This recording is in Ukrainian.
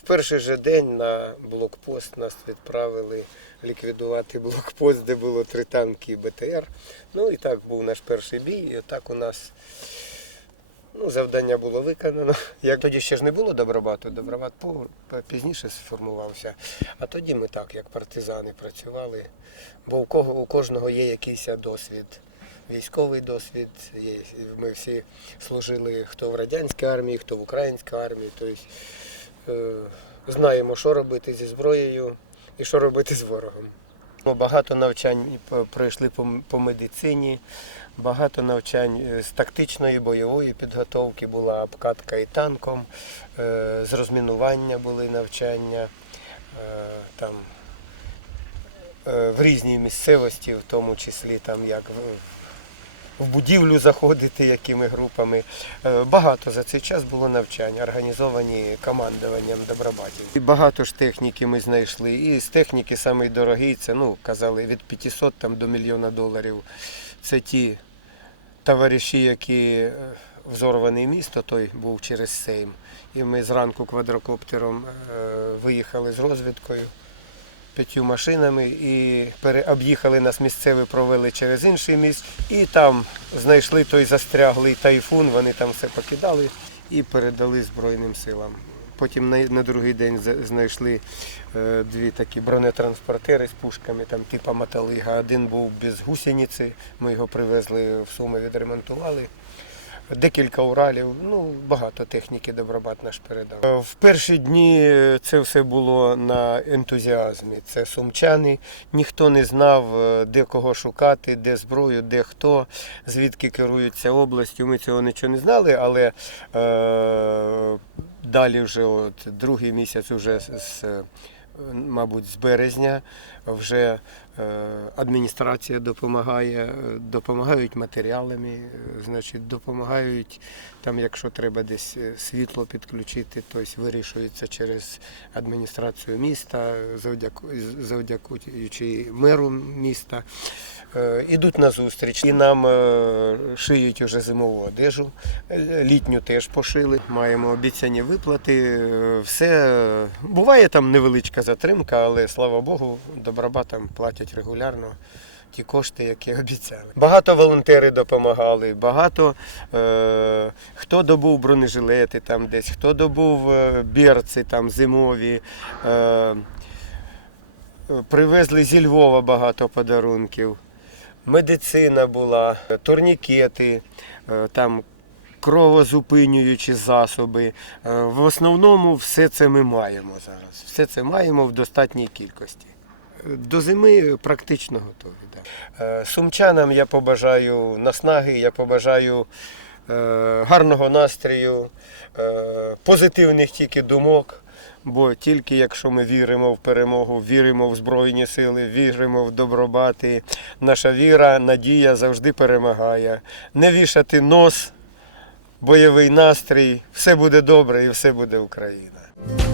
перший же день на блокпост нас відправили ліквідувати блокпост, де було три танки і БТР. Ну і так був наш перший бій. І так у нас ну, завдання було виконано. Як тоді ще ж не було добробату, добробат пізніше сформувався. А тоді ми так, як партизани, працювали. Бо у кого у кожного є якийсь досвід. Військовий досвід, є. ми всі служили хто в радянській армії, хто в українській армії. Тобто знаємо, що робити зі зброєю і що робити з ворогом. Багато навчань пройшли по, медицині, багато навчань е, з тактичної бойової підготовки була обкатка і танком, е, з розмінування були навчання. е, Там, е, в різній місцевості, в тому числі там як в, будівлю заходити, якими групами. Е, Багато за цей час було навчань, організовані командуванням добробатів. І багато ж техніки ми знайшли. І з техніки самий дорогий, це ну, казали від 500 там, до мільйона доларів. Це ті товариші, які е, взорваний місто, той був через Сейм. І ми зранку квадрокоптером е, виїхали з розвідкою п'ятью машинами і пере- об'їхали нас місцеві, провели через інший міст. І там знайшли той застряглий тайфун, вони там все покидали і передали Збройним силам. Потім на, на другий день знайшли е, дві такі бронетранспортери з пушками, там типа Маталига. Один був без гусениці, ми його привезли в Суми, відремонтували. Декілька Уралів, ну багато техніки Добробат наш передав. Е, В перші дні е, це все було на ентузіазмі. Це сумчани. Ніхто не знав, е, де кого шукати, де зброю, де хто, звідки керуються областю. Ми цього нічого не знали, але е, далі вже от другий місяць, вже з, мабуть, з березня вже е, адміністрація допомагає, е, допомагають матеріалами, е, значить, допомагають там, якщо треба десь світло підключити, тобто вирішується через адміністрацію міста, завдяку, завдякуючи меру міста. Ідуть на зустріч і нам шиють уже зимову одежу, літню теж пошили. Маємо обіцяні виплати. Все буває там невеличка затримка, але слава Богу, добробатам платять регулярно. Ті кошти, які обіцяли. Багато волонтери допомагали, багато е, хто добув бронежилети там десь, хто добув е, берці там зимові. Е, Привезли зі Львова багато подарунків. Медицина була, турнікети, е, там кровозупинюючі засоби. Е, В основному все це ми маємо зараз. Все це маємо в достатній кількості. До зими практично готові. Да. Е, Сумчанам я побажаю наснаги, я побажаю е, гарного настрою, е, позитивних тільки думок. Бо тільки якщо ми віримо в перемогу, віримо в Збройні сили, віримо в добробати, наша віра, надія завжди перемагає. Не вішати нос, бойовий настрій, все буде добре і все буде Україна.